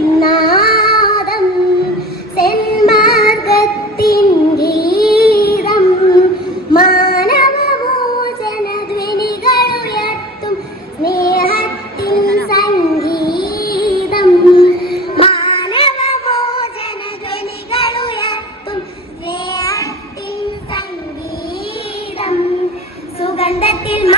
നാദം സെന്മാർഗത്തിൻ ഗീതം മാനവമോചന ധ്വനികളുയർത്തും സ്നേഹത്തിൻ സംഗീതം. മാനവമോചന ധ്വനികളുയർത്തും സ്നേഹത്തിൻ സംഗീതം. സുഗന്ധത്തിൽ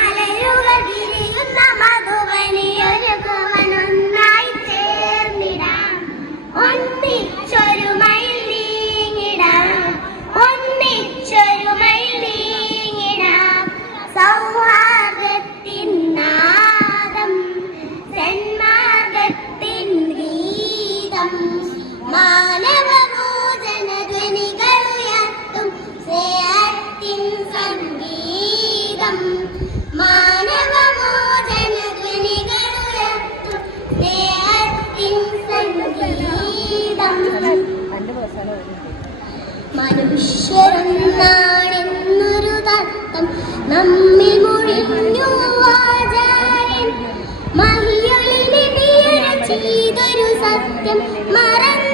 മനുഷ്യരെന്നാണെന്നൊരു തത്വം നമ്മിൽ മുഴിഞ്ഞു ആചാരൻ മഹിയൊളി ചെയ്തൊരു സത്യം മറന്നു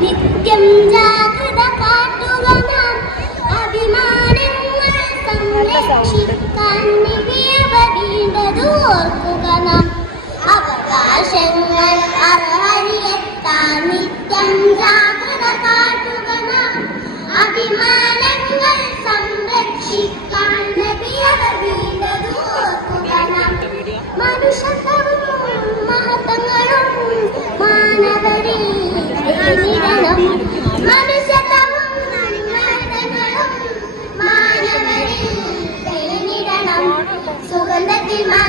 നിത്യം ജാഗ്രത കാട്ടുക നാം അഭിമാനങ്ങൾ സംരക്ഷിക്കാൻ നിവേണ്ടതോർക്കുക നാം. അവകാശങ്ങൾ അർഹരിയെത്താൻ നിത്യം ജാഗ്രത കാട്ടുക Happy Monday.